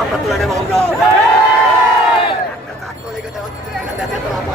আমরা তুলে নেব আমরা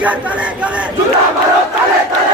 ছাত্রলীগের তালে তালে